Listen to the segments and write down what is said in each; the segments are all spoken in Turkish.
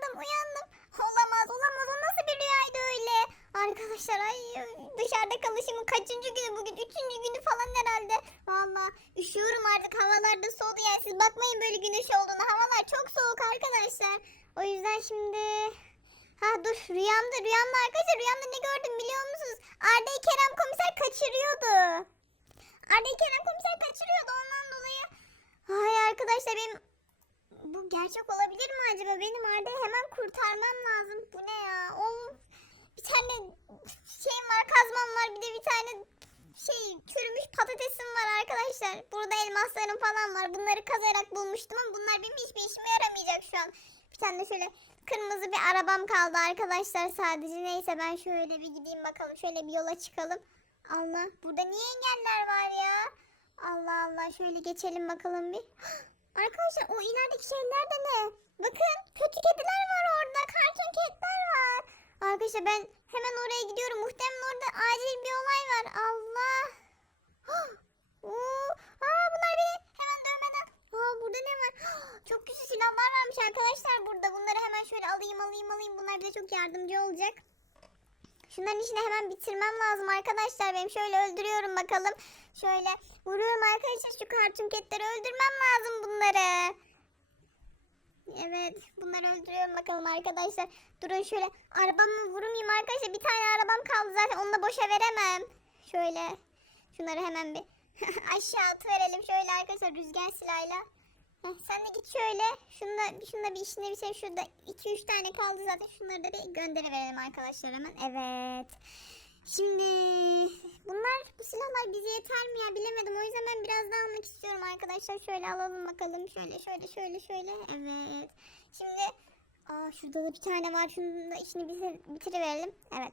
uyandım uyandım. Olamaz olamaz o nasıl bir rüyaydı öyle. Arkadaşlar ay dışarıda kalışımın kaçıncı günü bugün? Üçüncü günü falan herhalde. Valla üşüyorum artık havalarda soğudu yani siz bakmayın böyle güneş olduğuna. Havalar çok soğuk arkadaşlar. O yüzden şimdi... Ha dur rüyamda rüyamda arkadaşlar rüyamda ne gördüm biliyor musunuz? Arda'yı Kerem komiser kaçırıyordu. Arda'yı Kerem komiser kaçırıyordu ondan dolayı. Ay arkadaşlar benim bu gerçek olabilir mi acaba? Benim Arda'yı hemen kurtarmam lazım. Bu ne ya? O bir tane şeyim var, kazmam var. Bir de bir tane şey çürümüş patatesim var arkadaşlar. Burada elmaslarım falan var. Bunları kazarak bulmuştum ama bunlar benim hiçbir işime yaramayacak şu an. Bir tane şöyle kırmızı bir arabam kaldı arkadaşlar sadece. Neyse ben şöyle bir gideyim bakalım. Şöyle bir yola çıkalım. Allah burada niye engeller var ya? Allah Allah şöyle geçelim bakalım bir. Arkadaşlar o ilerideki şeyler de ne? Bakın kötü kediler var orada. Karton kediler var. Arkadaşlar ben hemen oraya gidiyorum. Muhtemelen orada acil bir olay var. Allah. Oo, aa bunlar beni hemen dövmeden. Aa burada ne var? Çok güçlü silahlar varmış arkadaşlar burada. Bunları hemen şöyle alayım alayım alayım. Bunlar bize çok yardımcı olacak. Şunların işini hemen bitirmem lazım arkadaşlar. Benim şöyle öldürüyorum bakalım. Şöyle vuruyorum arkadaşlar. Şu kartun ketleri öldürmem lazım bunları. Evet bunları öldürüyorum bakalım arkadaşlar. Durun şöyle arabamı vurmayayım arkadaşlar. Bir tane arabam kaldı zaten onu da boşa veremem. Şöyle şunları hemen bir aşağı atıverelim. Şöyle arkadaşlar rüzgar silahıyla. Sen de git şöyle. Şunda, şunda bir işine bir şey. Şurada 2-3 tane kaldı zaten. Şunları da bir gönderiverelim arkadaşlar hemen. Evet. Şimdi bunlar bu silahlar bize yeter mi ya bilemedim. O yüzden ben biraz daha almak istiyorum arkadaşlar. Şöyle alalım bakalım. Şöyle şöyle şöyle şöyle. Evet. Şimdi aa şurada da bir tane var. Şunun da işini bitir, bitiriverelim. Evet.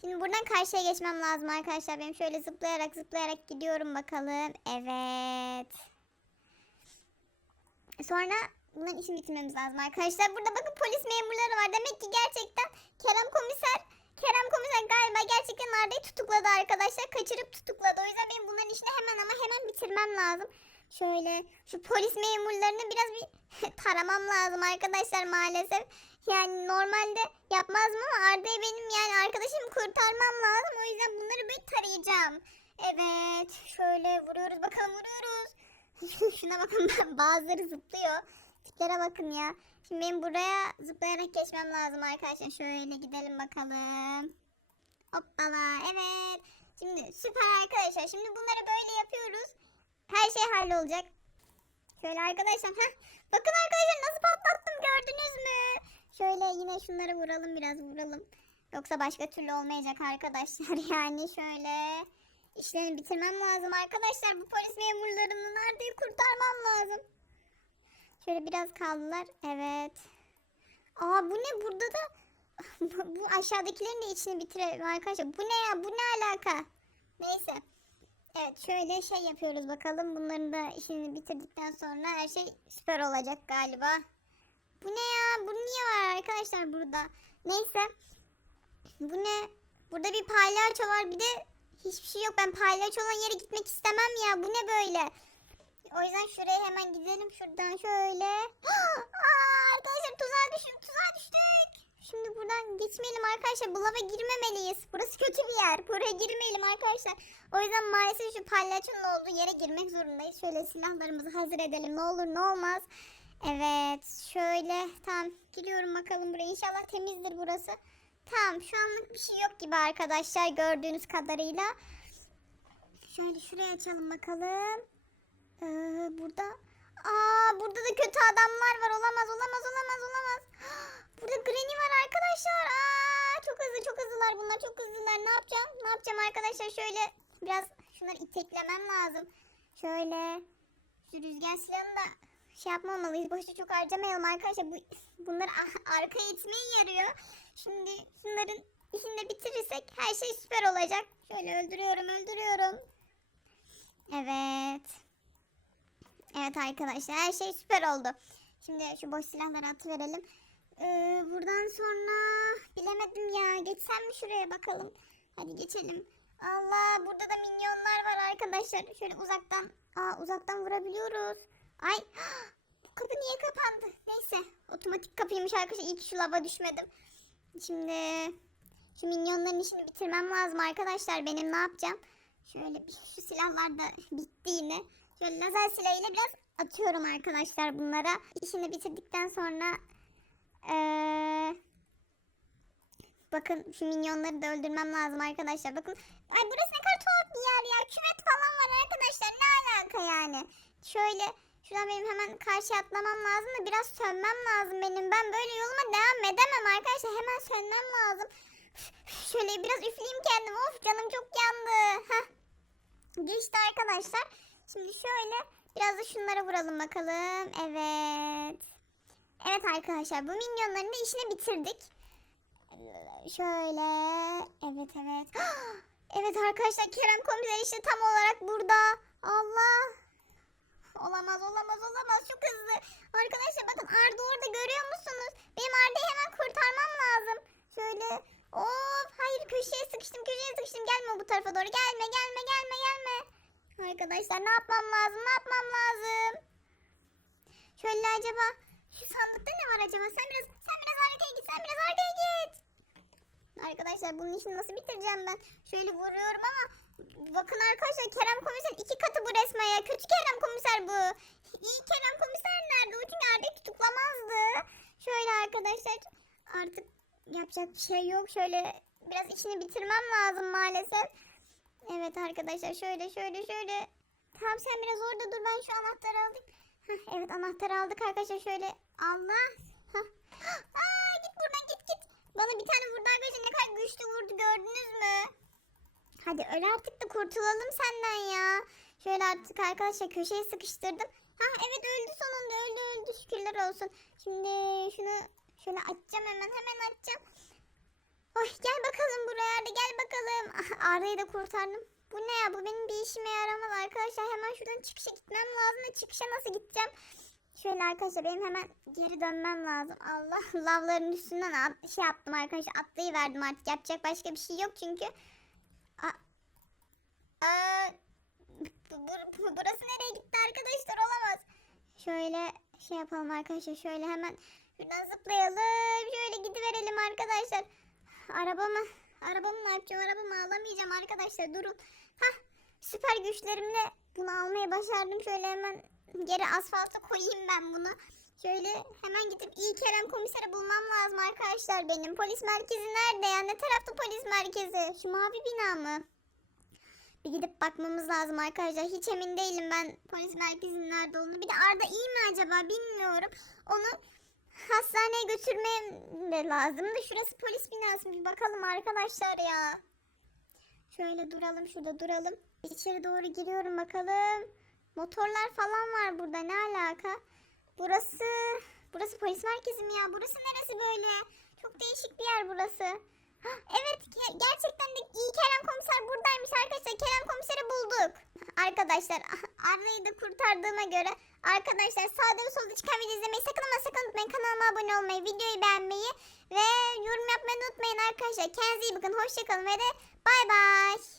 Şimdi buradan karşıya geçmem lazım arkadaşlar. Benim şöyle zıplayarak zıplayarak gidiyorum bakalım. Evet. Sonra bunların işini bitirmemiz lazım arkadaşlar. Burada bakın polis memurları var. Demek ki gerçekten Kerem komiser Kerem komiser galiba gerçekten Arda'yı tutukladı arkadaşlar. Kaçırıp tutukladı. O yüzden benim bunların işini hemen ama hemen bitirmem lazım. Şöyle şu polis memurlarını biraz bir taramam lazım arkadaşlar maalesef. Yani normalde yapmazdım ama Arda'yı benim yani arkadaşımı kurtarmam lazım. O yüzden bunları bir tarayacağım. Evet şöyle vuruyoruz bakalım vuruyoruz. Şuna bakın bazıları zıplıyor. Tiplere bakın ya. Şimdi benim buraya zıplayarak geçmem lazım arkadaşlar. Şöyle gidelim bakalım. Hoppala evet. Şimdi süper arkadaşlar. Şimdi bunları böyle yapıyoruz. Her şey hallolacak. Şöyle arkadaşlar. Heh. Bakın arkadaşlar nasıl patlattım gördünüz mü? Şöyle yine şunları vuralım biraz vuralım. Yoksa başka türlü olmayacak arkadaşlar. Yani şöyle işlerini bitirmem lazım arkadaşlar. Bu polis memurlarını neredeyi kurtarmam lazım. Şöyle biraz kaldılar. Evet. Aa bu ne burada da bu aşağıdakilerin de içini bitirelim arkadaşlar. Bu ne ya? Bu ne alaka? Neyse. Evet şöyle şey yapıyoruz bakalım. Bunların da işini bitirdikten sonra her şey süper olacak galiba. Bu ne ya? Bu niye var arkadaşlar burada? Neyse. Bu ne? Burada bir palyaço var. Bir de hiçbir şey yok. Ben palyaço olan yere gitmek istemem ya. Bu ne böyle? O yüzden şuraya hemen gidelim. Şuradan şöyle. Aa, arkadaşlar tuzağa düştük. Tuzağa düştük. Şimdi buradan geçmeyelim arkadaşlar. Bu lava girmemeliyiz. Burası kötü bir yer. Buraya girmeyelim arkadaşlar. O yüzden maalesef şu palyaçonun olduğu yere girmek zorundayız. Şöyle silahlarımızı hazır edelim. Ne olur ne olmaz. Evet. Şöyle. Tamam. Giriyorum bakalım buraya. İnşallah temizdir burası. Tamam. Şu anlık bir şey yok gibi arkadaşlar. Gördüğünüz kadarıyla. Şöyle şuraya açalım bakalım. Ee, burada. Aa burada da kötü adamlar var. Olamaz olamaz olamaz olamaz. Burada Granny var arkadaşlar. Aa çok hızlı çok hızlılar bunlar çok hızlılar. Ne yapacağım? Ne yapacağım arkadaşlar? Şöyle biraz şunları iteklemem lazım. Şöyle şu rüzgar silahını da şey yapmamalıyız. Boşta çok harcamayalım arkadaşlar. Bu, bunlar arkaya itmeye yarıyor. Şimdi şunların işini de bitirirsek her şey süper olacak. Şöyle öldürüyorum öldürüyorum. Evet. Evet arkadaşlar her şey süper oldu. Şimdi şu boş silahları atıverelim. Ee, buradan sonra bilemedim ya. Geçsem mi şuraya bakalım. Hadi geçelim. Allah burada da minyonlar var arkadaşlar. Şöyle uzaktan. Aa uzaktan vurabiliyoruz. Ay kapı niye kapandı? Neyse otomatik kapıymış arkadaşlar. İyi ki şu lava düşmedim. Şimdi şu minyonların işini bitirmem lazım arkadaşlar. Benim ne yapacağım? Şöyle bir şu silahlar da bitti yine. Şöyle lazer silahıyla biraz atıyorum arkadaşlar bunlara. İşini bitirdikten sonra eee bakın şu minyonları da öldürmem lazım arkadaşlar. Bakın ay burası ne kadar tuhaf bir yer ya. Küvet falan var arkadaşlar. Ne alaka yani? Şöyle şuradan benim hemen karşıya atlamam lazım da biraz sönmem lazım benim. Ben böyle yoluma devam edemem arkadaşlar. Hemen sönmem lazım. Şöyle biraz üfleyeyim kendimi. Of canım çok yandı. Geçti arkadaşlar. Şimdi şöyle biraz da şunlara vuralım bakalım. Evet. Evet arkadaşlar bu minyonların da işini bitirdik. Şöyle. Evet evet. Evet arkadaşlar Kerem komiser işte tam olarak burada. Allah. Olamaz olamaz olamaz çok hızlı. Arkadaşlar bakın Arda orada görüyor musunuz? Benim Arda'yı hemen kurtarmam lazım. Şöyle. Of hayır köşeye sıkıştım köşeye sıkıştım. Gelme bu tarafa doğru gelme gelme gelme gelme. Arkadaşlar ne yapmam lazım ne yapmam lazım? Şöyle acaba şu sandıkta ne var acaba? Sen biraz sen biraz arkaya git sen biraz arkaya git. Arkadaşlar bunun işini nasıl bitireceğim ben? Şöyle vuruyorum ama bakın arkadaşlar Kerem komiser iki katı bu resmen ya. Kötü Kerem komiser bu. İyi Kerem komiser nerede? O çünkü Arda'yı tutuklamazdı. Şöyle arkadaşlar artık yapacak bir şey yok. Şöyle biraz işini bitirmem lazım maalesef. Evet arkadaşlar şöyle şöyle şöyle. Tamam sen biraz orada dur ben şu anahtarı alayım. Hah, evet anahtarı aldık arkadaşlar şöyle. Allah. Hah. Aa, git buradan git git. Bana bir tane vurdu arkadaşlar ne kadar güçlü vurdu gördünüz mü? Hadi öl artık da kurtulalım senden ya. Şöyle artık arkadaşlar köşeye sıkıştırdım. Ha evet öldü sonunda öldü öldü şükürler olsun. Şimdi şunu şöyle açacağım hemen hemen açacağım. Oy gel bakalım buraya Arda gel bakalım. Ah, Arda'yı da kurtardım. Bu ne ya bu benim bir işime yaramaz arkadaşlar. Hemen şuradan çıkışa gitmem lazım da çıkışa nasıl gideceğim? Şöyle arkadaşlar benim hemen geri dönmem lazım. Allah lavların üstünden at- şey yaptım arkadaşlar. Atlayıverdim artık. Yapacak başka bir şey yok çünkü. Aa, Aa, bu- bu- bu- burası nereye gitti arkadaşlar olamaz. Şöyle şey yapalım arkadaşlar. Şöyle hemen şuradan zıplayalım. Şöyle gidiverelim arkadaşlar. Arabamı arabamı ne yapacağım? Arabamı alamayacağım arkadaşlar. Durun. Hah süper güçlerimle bunu almayı başardım. Şöyle hemen geri asfalta koyayım ben bunu. Şöyle hemen gidip iyi Kerem komiseri bulmam lazım arkadaşlar benim. Polis merkezi nerede ya? Ne tarafta polis merkezi? Şu mavi bina mı? Bir gidip bakmamız lazım arkadaşlar. Hiç emin değilim ben polis merkezinin nerede olduğunu. Bir de Arda iyi mi acaba bilmiyorum. Onu hastaneye götürmem de lazım da şurası polis binası. Bir bakalım arkadaşlar ya. Şöyle duralım şurada duralım. İçeri doğru giriyorum bakalım. Motorlar falan var burada ne alaka? Burası burası polis merkezi mi ya? Burası neresi böyle? Çok değişik bir yer burası. Evet ge- gerçekten de iyi Kerem komiser buradaymış arkadaşlar. Kerem komiseri bulduk. Arkadaşlar Arda'yı da kurtardığıma göre arkadaşlar sağda ve solda çıkan videoyu izlemeyi sakın ama sakın unutmayın. Kanalıma abone olmayı, videoyu beğenmeyi ve yorum yapmayı unutmayın arkadaşlar. Kendinize iyi bakın. Hoşçakalın ve de bay bay.